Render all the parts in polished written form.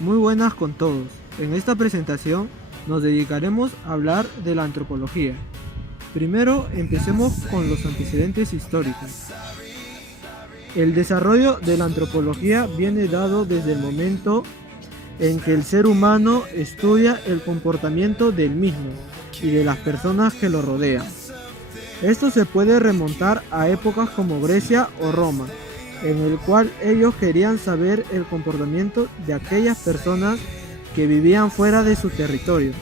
Muy buenas con todos. En esta presentación nos dedicaremos a hablar de la antropología. Primero empecemos con los antecedentes históricos. El desarrollo de la antropología viene dado desde el momento en que el ser humano estudia el comportamiento del mismo y de las personas que lo rodean. Esto se puede remontar a épocas como Grecia o Roma, en el cual ellos querían saber el comportamiento de aquellas personas que vivían fuera de su territorio,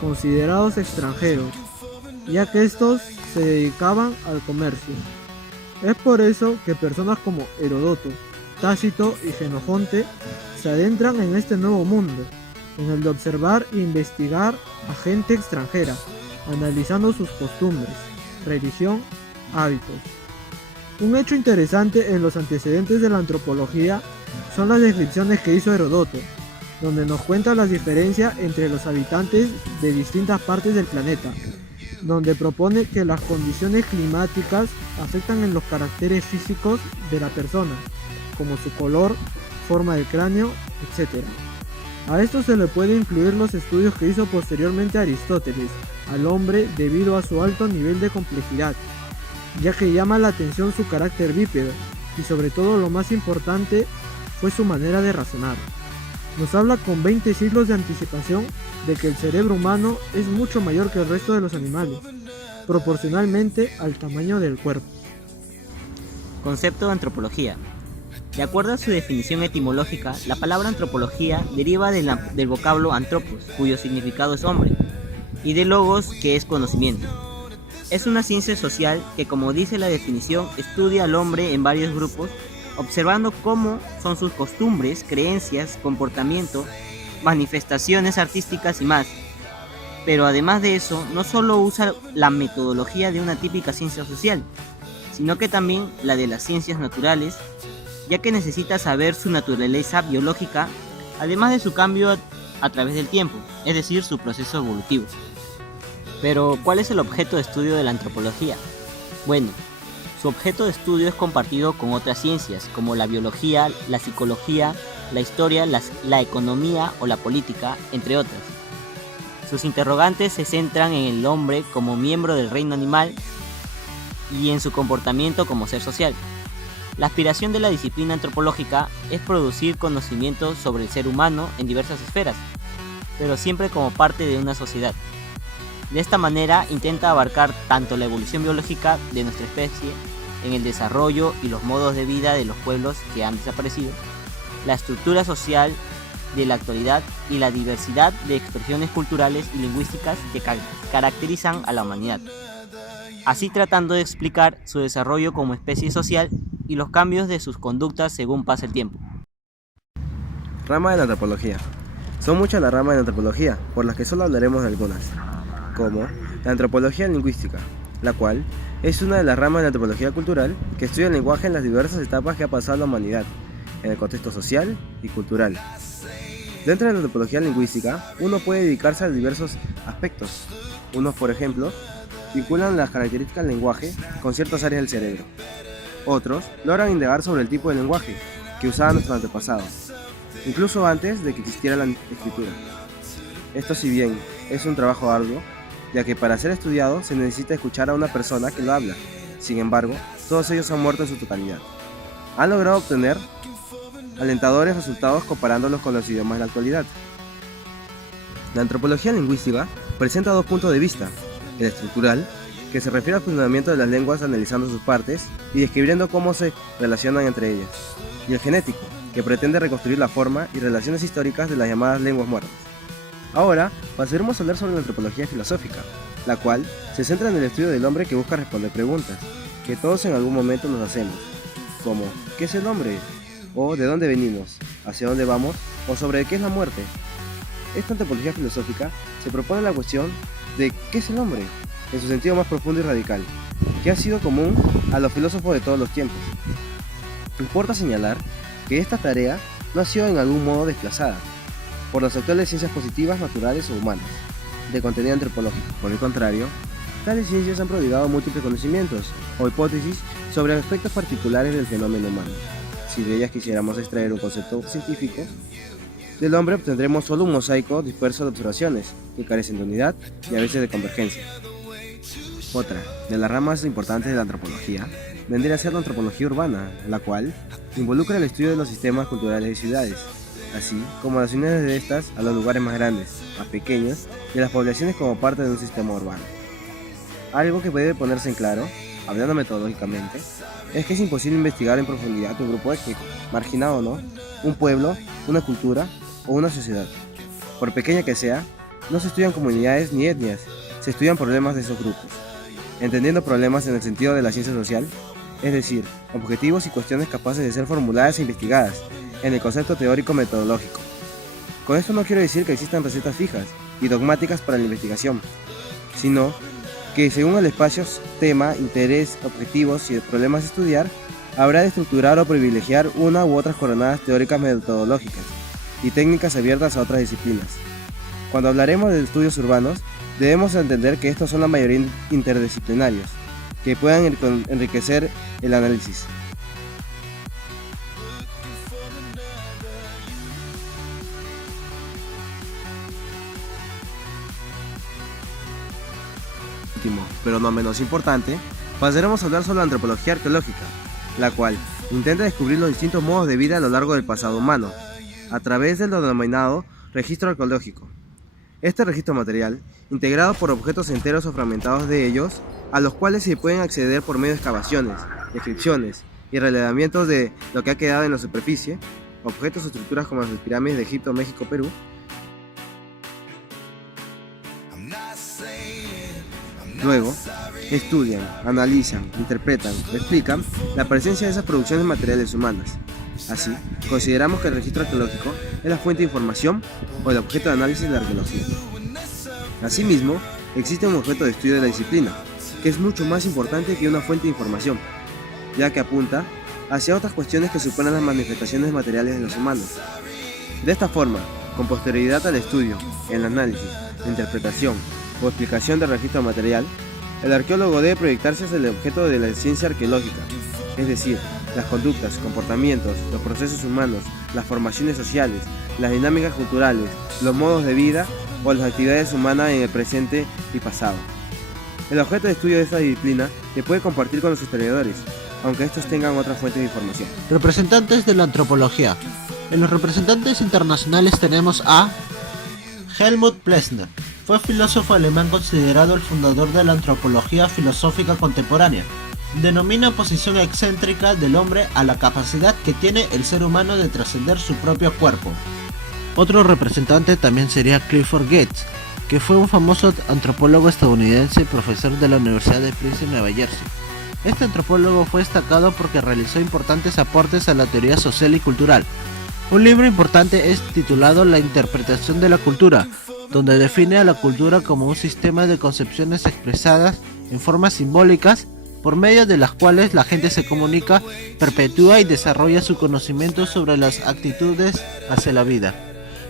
considerados extranjeros, ya que estos se dedicaban al comercio. Es por eso que personas como Heródoto, Tácito y Xenofonte se adentran en este nuevo mundo, en el de observar e investigar a gente extranjera, analizando sus costumbres, religión, hábitos. Un hecho interesante en los antecedentes de la antropología son las descripciones que hizo Heródoto, donde nos cuenta las diferencias entre los habitantes de distintas partes del planeta, donde propone que las condiciones climáticas afectan en los caracteres físicos de la persona, como su color, forma del cráneo, etc. A esto se le puede incluir los estudios que hizo posteriormente Aristóteles al hombre debido a su alto nivel de complejidad, ya que llama la atención su carácter bípedo y sobre todo lo más importante fue su manera de razonar. Nos habla con 20 siglos de anticipación de que el cerebro humano es mucho mayor que el resto de los animales, proporcionalmente al tamaño del cuerpo. Concepto de antropología. De acuerdo a su definición etimológica, la palabra antropología deriva del vocablo anthropos, cuyo significado es hombre, y de logos, que es conocimiento. Es una ciencia social que, como dice la definición, estudia al hombre en varios grupos, observando cómo son sus costumbres, creencias, comportamiento, manifestaciones artísticas y más. Pero además de eso, no solo usa la metodología de una típica ciencia social, sino que también la de las ciencias naturales, ya que necesita saber su naturaleza biológica, además de su cambio a través del tiempo, es decir, su proceso evolutivo. Pero, ¿cuál es el objeto de estudio de la antropología? Bueno, su objeto de estudio es compartido con otras ciencias, como la biología, la psicología, la historia, la economía o la política, entre otras. Sus interrogantes se centran en el hombre como miembro del reino animal y en su comportamiento como ser social. La aspiración de la disciplina antropológica es producir conocimientos sobre el ser humano en diversas esferas, pero siempre como parte de una sociedad. De esta manera intenta abarcar tanto la evolución biológica de nuestra especie, en el desarrollo y los modos de vida de los pueblos que han desaparecido, la estructura social de la actualidad y la diversidad de expresiones culturales y lingüísticas que caracterizan a la humanidad, así tratando de explicar su desarrollo como especie social y los cambios de sus conductas según pasa el tiempo. Rama de la antropología. Son muchas las ramas de la antropología, por las que solo hablaremos de algunas, como la antropología lingüística, la cual es una de las ramas de la antropología cultural que estudia el lenguaje en las diversas etapas que ha pasado la humanidad, en el contexto social y cultural. Dentro de la antropología lingüística, uno puede dedicarse a diversos aspectos. Unos, por ejemplo, vinculan las características del lenguaje con ciertas áreas del cerebro. Otros logran indagar sobre el tipo de lenguaje que usaban nuestros antepasados, incluso antes de que existiera la escritura. Esto, si bien es un trabajo arduo, ya que para ser estudiado se necesita escuchar a una persona que lo habla. Sin embargo, todos ellos han muerto en su totalidad. Han logrado obtener alentadores resultados comparándolos con los idiomas de la actualidad. La antropología lingüística presenta dos puntos de vista: el estructural, que se refiere al funcionamiento de las lenguas analizando sus partes y describiendo cómo se relacionan entre ellas, y el genético, que pretende reconstruir la forma y relaciones históricas de las llamadas lenguas muertas. Ahora pasaremos a hablar sobre la antropología filosófica, la cual se centra en el estudio del hombre que busca responder preguntas que todos en algún momento nos hacemos, como ¿qué es el hombre? O ¿de dónde venimos? ¿Hacia dónde vamos? O sobre qué es la muerte. Esta antropología filosófica se propone la cuestión de ¿qué es el hombre? En su sentido más profundo y radical, que ha sido común a los filósofos de todos los tiempos. Importa señalar que esta tarea no ha sido en algún modo desplazada por las actuales ciencias positivas, naturales o humanas, de contenido antropológico. Por el contrario, tales ciencias han prodigado múltiples conocimientos o hipótesis sobre aspectos particulares del fenómeno humano. Si de ellas quisiéramos extraer un concepto científico, Del hombre obtendremos solo un mosaico disperso de observaciones, que carecen de unidad y a veces de convergencia. Otra de las ramas importantes de la antropología vendría a ser la antropología urbana, la cual involucra el estudio de los sistemas culturales de ciudades, así como las uniones de estas a los lugares más grandes, más pequeños y a las poblaciones como parte de un sistema urbano. Algo que debe ponerse en claro, hablando metodológicamente, es que es imposible investigar en profundidad un grupo étnico, marginado o no, un pueblo, una cultura o una sociedad. Por pequeña que sea, no se estudian comunidades ni etnias, se estudian problemas de esos grupos, entendiendo problemas en el sentido de la ciencia social, es decir, objetivos y cuestiones capaces de ser formuladas e investigadas en el concepto teórico metodológico. Con esto no quiero decir que existan recetas fijas y dogmáticas para la investigación, sino que según el espacio, tema, interés, objetivos y problemas a estudiar, habrá de estructurar o privilegiar una u otras coordenadas teóricas metodológicas y técnicas abiertas a otras disciplinas. Cuando hablaremos de estudios urbanos, debemos entender que estos son la mayoría interdisciplinarios, que puedan enriquecer el análisis. Último, pero no menos importante, pasaremos a hablar sobre la antropología arqueológica, la cual intenta descubrir los distintos modos de vida a lo largo del pasado humano, a través del denominado registro arqueológico. Este registro material, integrado por objetos enteros o fragmentados de ellos, a los cuales se pueden acceder por medio de excavaciones, descripciones y relevamientos de lo que ha quedado en la superficie, objetos o estructuras como las pirámides de Egipto, México, Perú. Luego, estudian, analizan, interpretan, explican la presencia de esas producciones materiales humanas. Así, consideramos que el registro arqueológico es la fuente de información o el objeto de análisis de la arqueología. Asimismo, existe un objeto de estudio de la disciplina, que es mucho más importante que una fuente de información, ya que apunta hacia otras cuestiones que suponen las manifestaciones materiales de los humanos. De esta forma, con posterioridad al estudio, el análisis, la interpretación o explicación del registro material, el arqueólogo debe proyectarse hacia el objeto de la ciencia arqueológica, es decir, las conductas, comportamientos, los procesos humanos, las formaciones sociales, las dinámicas culturales, los modos de vida o las actividades humanas en el presente y pasado. El objeto de estudio de esta disciplina se puede compartir con los historiadores, aunque estos tengan otras fuentes de información. Representantes de la antropología. En los representantes internacionales tenemos a Helmut Plessner. Fue filósofo alemán considerado el fundador de la antropología filosófica contemporánea. Denomina posición excéntrica del hombre a la capacidad que tiene el ser humano de trascender su propio cuerpo. Otro representante también sería Clifford Geertz, que fue un famoso antropólogo estadounidense y profesor de la Universidad de Princeton, Nueva Jersey. Este antropólogo fue destacado porque realizó importantes aportes a la teoría social y cultural. Un libro importante es titulado La interpretación de la cultura, donde define a la cultura como un sistema de concepciones expresadas en formas simbólicas, por medio de las cuales la gente se comunica, perpetúa y desarrolla su conocimiento sobre las actitudes hacia la vida.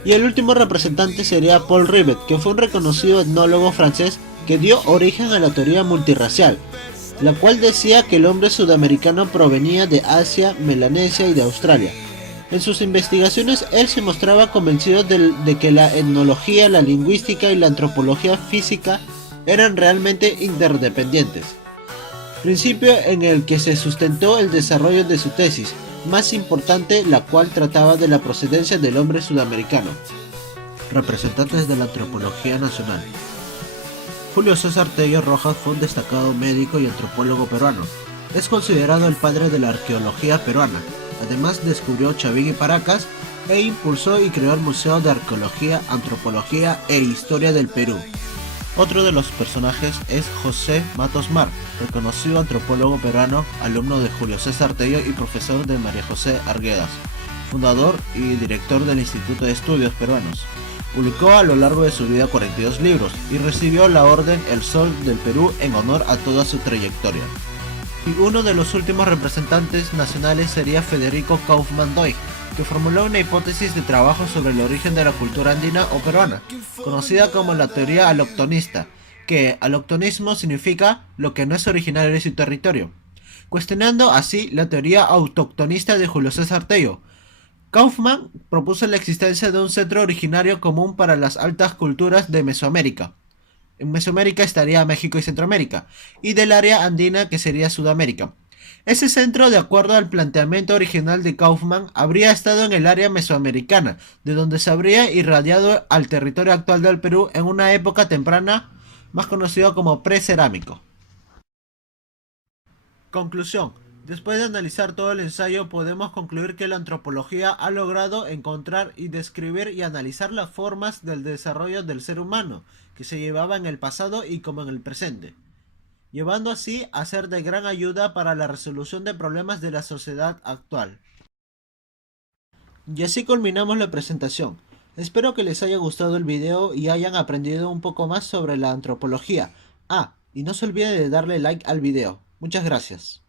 Y el último representante sería Paul Rivet, que fue un reconocido etnólogo francés que dio origen a la teoría multirracial, la cual decía que el hombre sudamericano provenía de Asia, Melanesia y de Australia. En sus investigaciones él se mostraba convencido de que la etnología, la lingüística y la antropología física eran realmente interdependientes, principio en el que se sustentó el desarrollo de su tesis más importante, la cual trataba de la procedencia del hombre sudamericano. Representantes de la antropología nacional. Julio César Tello Rojas fue un destacado médico y antropólogo peruano. Es considerado el padre de la arqueología peruana. Además descubrió Chavín y Paracas e impulsó y creó el Museo de Arqueología, Antropología e Historia del Perú. Otro de los personajes es José Matos Mar, reconocido antropólogo peruano, alumno de Julio César Tello y profesor de María José Arguedas, fundador y director del Instituto de Estudios Peruanos. Publicó a lo largo de su vida 42 libros y recibió la Orden El Sol del Perú en honor a toda su trayectoria. Y uno de los últimos representantes nacionales sería Federico Kaufmann Doig, que formuló una hipótesis de trabajo sobre el origen de la cultura andina o peruana, conocida como la teoría aloctonista, que aloctonismo significa lo que no es originario de su territorio, cuestionando así la teoría autoctonista de Julio César Tello. Kaufman propuso la existencia de un centro originario común para las altas culturas de Mesoamérica. En Mesoamérica estaría México y Centroamérica, y del área andina que sería Sudamérica. Ese centro, de acuerdo al planteamiento original de Kaufman, habría estado en el área mesoamericana, de donde se habría irradiado al territorio actual del Perú en una época temprana más conocida como precerámico. Conclusión. Después de analizar todo el ensayo, podemos concluir que la antropología ha logrado encontrar y describir y analizar las formas del desarrollo del ser humano que se llevaba en el pasado y como en el presente, llevando así a ser de gran ayuda para la resolución de problemas de la sociedad actual. Y así culminamos la presentación. Espero que les haya gustado el video y hayan aprendido un poco más sobre la antropología. Y no se olviden de darle like al video. Muchas gracias.